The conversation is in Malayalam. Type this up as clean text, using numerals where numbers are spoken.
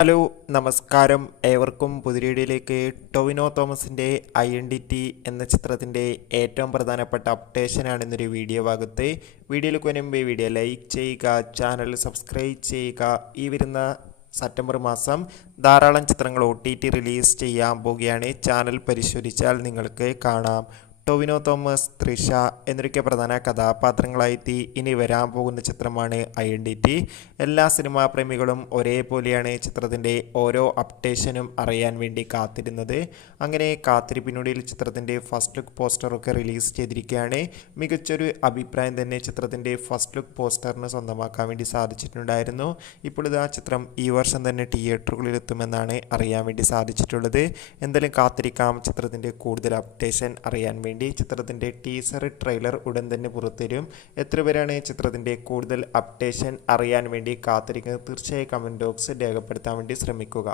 ഹലോ നമസ്കാരം ഏവർക്കും പുതിയ വീഡിയോയിലേക്ക്. ടൊവിനോ തോമസിൻ്റെ ഐഡൻറ്റിറ്റി എന്ന ചിത്രത്തിൻ്റെ ഏറ്റവും പ്രധാനപ്പെട്ട അപ്ഡേഷനാണ് ഇന്നൊരു വീഡിയോ ഭാഗത്ത്. വീഡിയോയിലേക്ക് വരുമ്പോൾ വീഡിയോ ലൈക്ക് ചെയ്യുക, ചാനൽ സബ്സ്ക്രൈബ് ചെയ്യുക. ഈ വരുന്ന സെപ്റ്റംബർ മാസം ധാരാളം ചിത്രങ്ങൾ OTT റിലീസ് ചെയ്യാൻ പോവുകയാണ്. ചാനൽ പരിശോധിച്ചാൽ നിങ്ങൾക്ക് കാണാം. ടൊവിനോ തോമസ്, തൃഷ എന്നൊക്കെ പ്രധാന കഥാപാത്രങ്ങളായി ഇനി വരാൻ പോകുന്ന ചിത്രമാണ് ഐഡൻറ്റിറ്റി. എല്ലാ സിനിമാ പ്രേമികളും ഒരേപോലെയാണ് ചിത്രത്തിൻ്റെ ഓരോ അപ്ഡേഷനും അറിയാൻ വേണ്ടി കാത്തിരുന്നത്. അങ്ങനെ കാത്തിരിപ്പിനൊടുവിൽ ചിത്രത്തിൻ്റെ ഫസ്റ്റ് ലുക്ക് പോസ്റ്ററൊക്കെ റിലീസ് ചെയ്തിരിക്കുകയാണ്. മികച്ചൊരു അഭിപ്രായം തന്നെ ചിത്രത്തിൻ്റെ ഫസ്റ്റ് ലുക്ക് പോസ്റ്ററിന് സ്വന്തമാക്കാൻ വേണ്ടി സാധിച്ചിട്ടുണ്ടായിരുന്നു. ഇപ്പോൾ ഇതാ ചിത്രം ഈ വർഷം തന്നെ തിയേറ്ററുകളിലെത്തുമെന്നാണ് അറിയാൻ വേണ്ടി സാധിച്ചിട്ടുള്ളത്. എന്തായാലും കാത്തിരിക്കാം ചിത്രത്തിൻ്റെ കൂടുതൽ അപ്ഡേഷൻ അറിയാൻ വേണ്ടി. ചിത്രത്തിൻ്റെ ടീസർ ട്രെയിലർ ഉടൻ തന്നെ പുറത്തുവരും. എത്ര പേരാണ് ചിത്രത്തിൻ്റെ കൂടുതൽ അപ്ഡേഷൻ അറിയാൻ വേണ്ടി കാത്തിരിക്കുന്നത്? തീർച്ചയായും കമൻറ്റ് ബോക്സിൽ രേഖപ്പെടുത്താൻ വേണ്ടി ശ്രമിക്കുക.